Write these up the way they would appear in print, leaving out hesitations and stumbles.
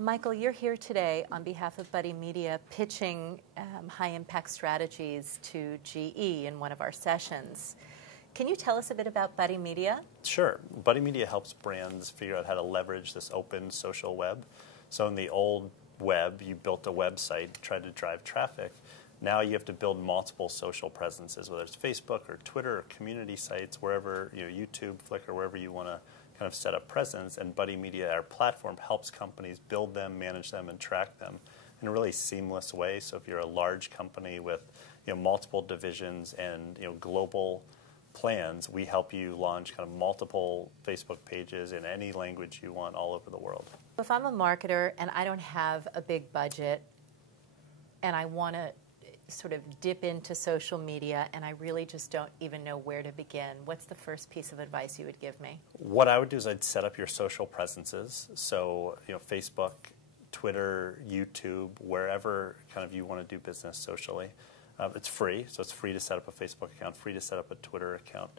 Michael, you're here today on behalf of Buddy Media pitching high-impact strategies to GE in one of our sessions. Can you tell us a bit about Buddy Media? Sure. Buddy Media helps brands figure out how to leverage this open social web. So in the old web, you built a website, tried to drive traffic. Now you have to build multiple social presences, whether it's Facebook or Twitter or community sites, wherever, YouTube, Flickr, wherever you want to kind of set up presence. And Buddy Media, our platform, helps companies build them, manage them, and track them in a really seamless way. So if you're a large company with multiple divisions and global plans, we help you launch kind of multiple Facebook pages in any language you want all over the world. If I'm a marketer and I don't have a big budget and I want to sort of dip into social media and I really just don't even know where to begin, what's the first piece of advice you would give me? What I would do is I'd set up your social presences. So, Facebook, Twitter, YouTube, wherever kind of you want to do business socially. It's free, so it's free to set up a Facebook account, free to set up a Twitter account.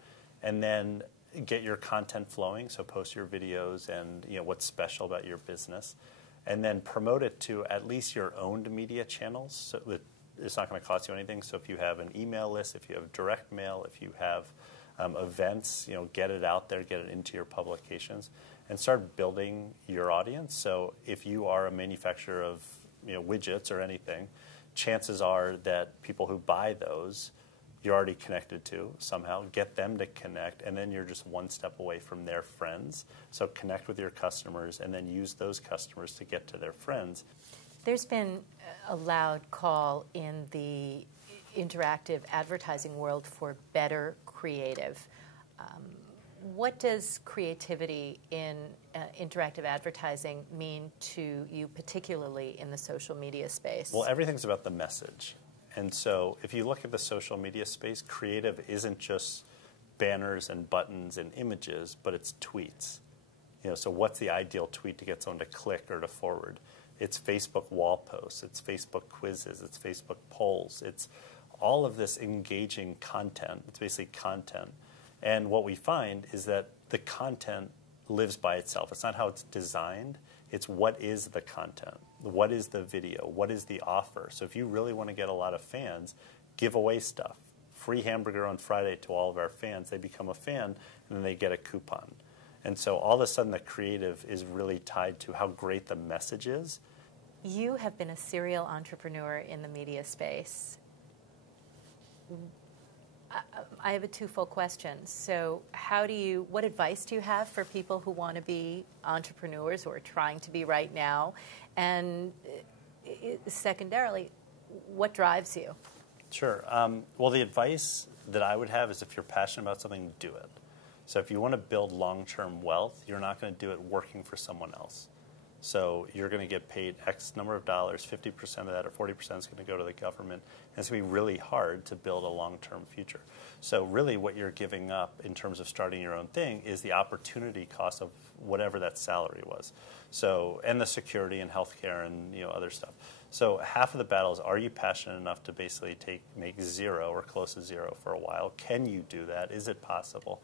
And then get your content flowing, so post your videos and what's special about your business. And then promote it to at least your owned media channels. So it's not going to cost you anything. So if you have an email list, if you have direct mail, if you have events, get it out there, get it into your publications, and start building your audience. So if you are a manufacturer of widgets or anything, chances are that people who buy those you're already connected to somehow. Get them to connect, and then you're just one step away from their friends. So connect with your customers, and then use those customers to get to their friends. There's been a loud call in the interactive advertising world for better creative. What does creativity in interactive advertising mean to you, particularly in the social media space? Well, everything's about the message. And so if you look at the social media space, creative isn't just banners and buttons and images, but it's tweets. So what's the ideal tweet to get someone to click or to forward? It's Facebook wall posts, it's Facebook quizzes, it's Facebook polls. It's all of this engaging content. It's basically content. And what we find is that the content lives by itself. It's not how it's designed. It's what is the content. What is the video? What is the offer? So if you really want to get a lot of fans, give away stuff. Free hamburger on Friday to all of our fans. They become a fan, and then they get a coupon. And so all of a sudden the creative is really tied to how great the message is. You have been a serial entrepreneur in the media space. I have a twofold question. So what advice do you have for people who want to be entrepreneurs or are trying to be right now? And secondarily, what drives you? Sure. Well, the advice that I would have is if you're passionate about something, do it. So if you want to build long-term wealth, you're not going to do it working for someone else. So you're going to get paid X number of dollars, 50% of that or 40% is going to go to the government. And it's going to be really hard to build a long-term future. So really what you're giving up in terms of starting your own thing is the opportunity cost of whatever that salary was. So, and the security and healthcare and other stuff. So half of the battle is, are you passionate enough to basically make zero or close to zero for a while? Can you do that? Is it possible?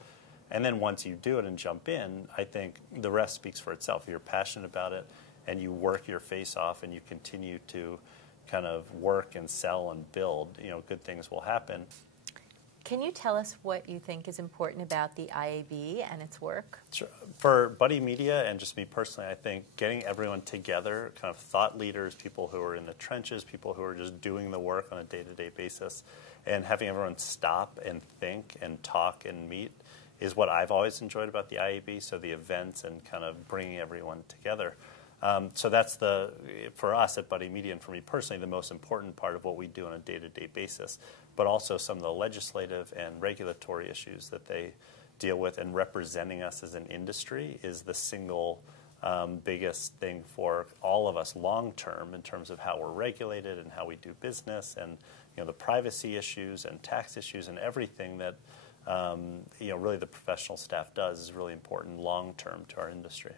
And then once you do it and jump in, I think the rest speaks for itself. If you're passionate about it and you work your face off and you continue to kind of work and sell and build, good things will happen. Can you tell us what you think is important about the IAB and its work? Sure. For Buddy Media and just me personally, I think getting everyone together, kind of thought leaders, people who are in the trenches, people who are just doing the work on a day-to-day basis, and having everyone stop and think and talk and meet is what I've always enjoyed about the IAB, so the events and kind of bringing everyone together. So that's for us at Buddy Media and for me personally, the most important part of what we do on a day-to-day basis, but also some of the legislative and regulatory issues that they deal with, and representing us as an industry is the single biggest thing for all of us long-term in terms of how we're regulated and how we do business, and the privacy issues and tax issues and everything that really the professional staff does is really important long-term to our industry.